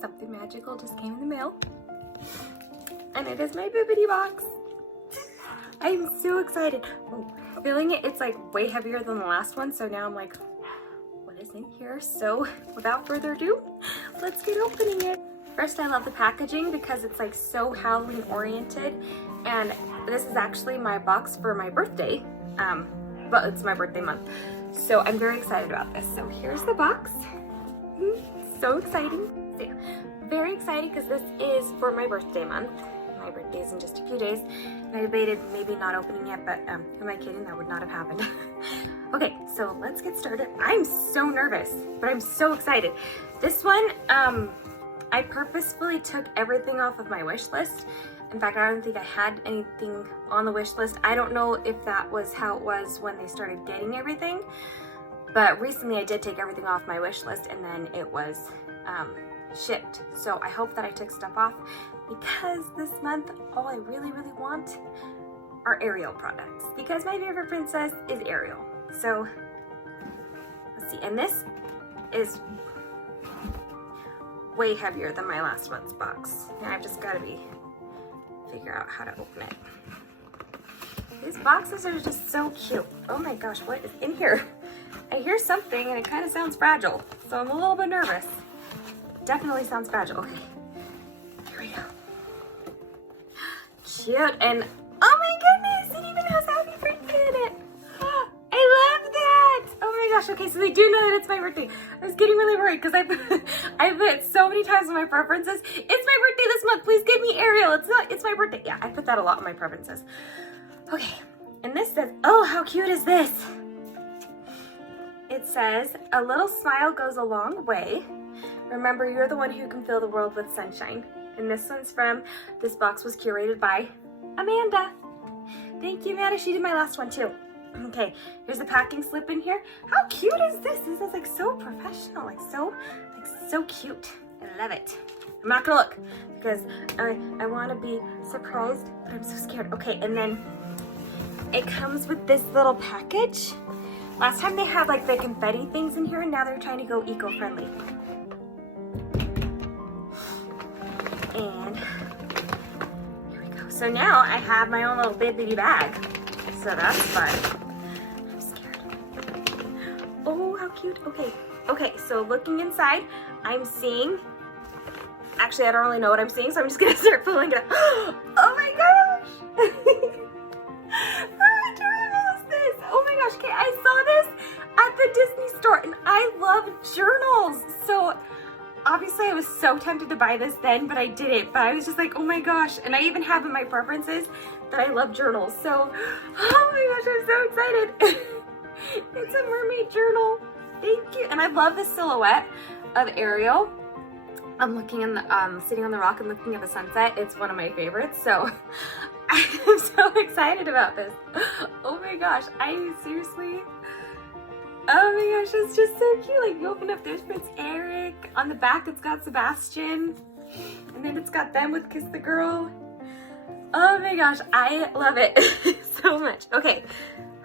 something magical just came in the mail. And it is my Bibbidi box. I'm so excited. Oh, feeling it, it's like way heavier than the last one. So now I'm like, what is in here? So without further ado, let's get opening it. First, I love the packaging because it's like so Halloween oriented. And this is actually my box for my birthday. But it's my birthday month. So I'm very excited about this. So here's the box. So exciting. So yeah, very excited because this is for my birthday month. My birthday is in just a few days. And I debated maybe not opening it, but am I kidding? That would not have happened. Okay, so let's get started. I'm so nervous, but I'm so excited. This one, I purposefully took everything off of my wish list. In fact, I don't think I had anything on the wish list. I don't know if that was how it was when they started getting everything, but recently I did take everything off my wish list and then it was shipped. So I hope that I took stuff off because this month all I really want are Ariel products because my favorite princess is Ariel. So let's see, and this is way heavier than my last month's box. And I've just got to figure out how to open it. These boxes are just so cute. Oh my gosh, what is in here? I hear something and it kind of sounds fragile, so I'm a little bit nervous. Definitely sounds fragile. Okay, here we go. Cute, and oh my goodness, it even has happy birthday in it. I love that. Oh my gosh, okay, so they do know that it's my birthday. I was getting really worried because I put so many times in my preferences, it's my birthday this month, please give me Ariel. It's my birthday. Yeah, I put that a lot in my preferences. Okay, and this says, oh, how cute is this? It says, a little smile goes a long way. Remember, you're the one who can fill the world with sunshine. And this one's from, this box was curated by Amanda. Thank you, Amanda. She did my last one too. Okay, here's the packing slip in here. How cute is this? This is like so professional, like so cute. I love it. I'm not gonna look because I want to be surprised, but I'm so scared. Okay, and then it comes with this little package. Last time they had like the confetti things in here, and now they're trying to go eco-friendly. And here we go. So now I have my own little Bibbidi bag. So that's fun. I'm scared. Oh, how cute. Okay, so looking inside, I'm seeing, actually I don't really know what I'm seeing, so I'm just gonna start pulling it up. Oh my gosh! How adorable is this? Oh my gosh, okay, I saw this at the Disney store and I love journals. So obviously I was so tempted to buy this then, but I didn't. But I was just like, oh my gosh. And I even have in my preferences that I love journals. So, oh my gosh, I'm so excited. It's a mermaid journal. Thank you. And I love the silhouette of Ariel. I'm looking in the, sitting on the rock and looking at the sunset. It's one of my favorites. So I'm so excited about this. Oh my gosh, I seriously, oh my gosh, it's just so cute. Like you open up, there's Prince Eric. On the back, it's got Sebastian. And then it's got them with Kiss the Girl. Oh my gosh, I love it so much. Okay,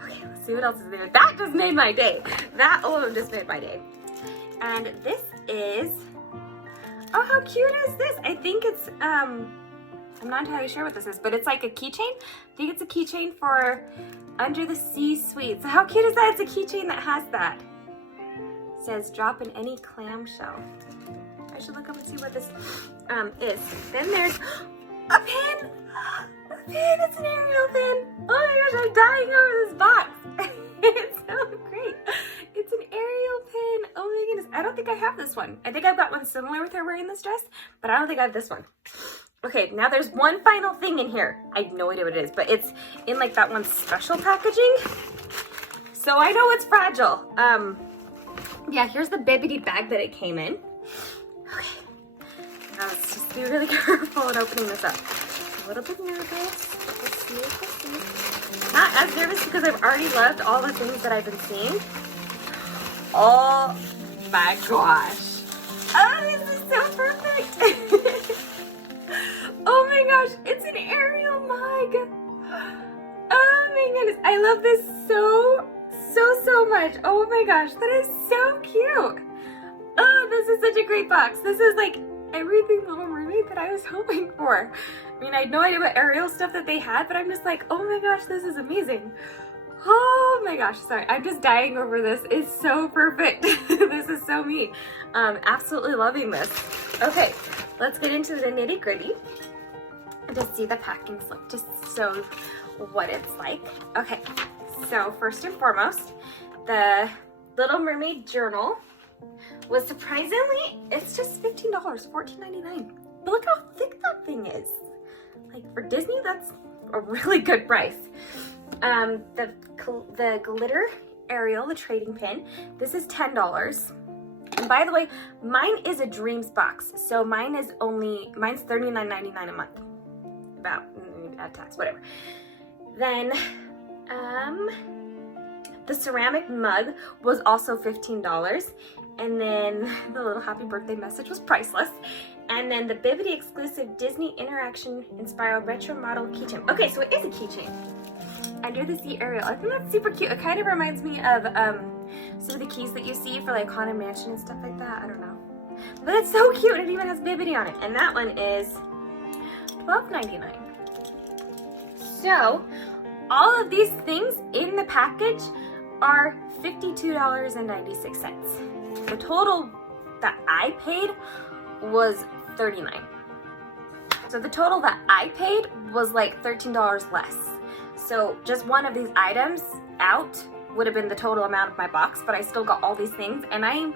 let's see what else is there. That just made my day. That alone just made my day. And this is, oh, how cute is this? I think it's, I'm not entirely sure what this is, but it's like a keychain. I think it's a keychain for Under the Sea Sweets. How cute is that? It's a keychain that has that. It says drop in any clamshell. I should look up and see what this is. Then there's a pin. A pin. It's an Ariel pin. Oh my gosh, I'm dying over this box. It's so great. It's an Ariel pin. Oh my goodness. I don't think I have this one. I think I've got one similar with her wearing this dress, but I don't think I have this one. Okay, now there's one final thing in here. I have no idea what it is, but it's in like that one special packaging. So I know it's fragile. Yeah, here's the Bibbidi bag that it came in. Okay, now let's just be really careful in opening this up. A little bit nervous. Let's see, let's see. Not as nervous because I've already loved all the things that I've been seeing. Oh my gosh. Oh, this is so perfect. Oh my gosh, it's an Ariel mug. Oh my goodness, I love this so much. Oh my gosh, that is so cute. Oh, this is such a great box. This is like everything the Little Mermaid that I was hoping for. I mean, I had no idea what Ariel stuff that they had, but I'm just like, oh my gosh, this is amazing. Oh my gosh, sorry, I'm just dying over this. It's so perfect. This is so me. Absolutely loving this. Okay, let's get into the nitty gritty. Just see the packing slip, just so what it's like. Okay, so first and foremost, the Little Mermaid journal was surprisingly, it's just $15, $14.99. But look how thick that thing is. Like for Disney, that's a really good price. The glitter Ariel, the trading pin, this is $10. And by the way, mine is a Dreams box, so mine's $39.99 a month. About at tax, whatever. Then the ceramic mug was also $15, and then the little happy birthday message was priceless. And then the Bibbidi exclusive Disney interaction inspired retro model keychain. Okay, so it is a keychain. Under the Sea Ariel. I think that's super cute. It kind of reminds me of some of the keys that you see for like Haunted Mansion and stuff like that. I don't know. But it's so cute, and it even has Bibbidi on it. And that one is $12.99. So, all of these things in the package are $52.96. The total that I paid was $39. So the total that I paid was like $13 less. So just one of these items out would have been the total amount of my box, but I still got all these things, and I'm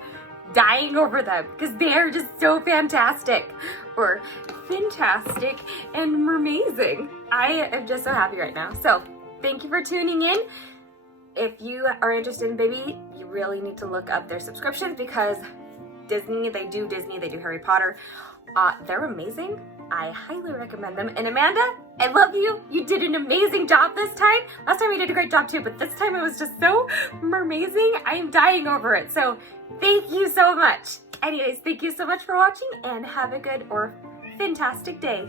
dying over them because they're just so fantastic, or fantastic and mermazing. I am just so happy right now. So thank you for tuning in. If you are interested in Bibbidi, you really need to look up their subscriptions, because Disney, they do Harry Potter. They're amazing. I highly recommend them. And Amanda, I love you. You did an amazing job this time. Last time you did a great job too, but this time it was just so mermazing. I am dying over it. So thank you so much. Anyways, thank you so much for watching, and have a good or fantastic day.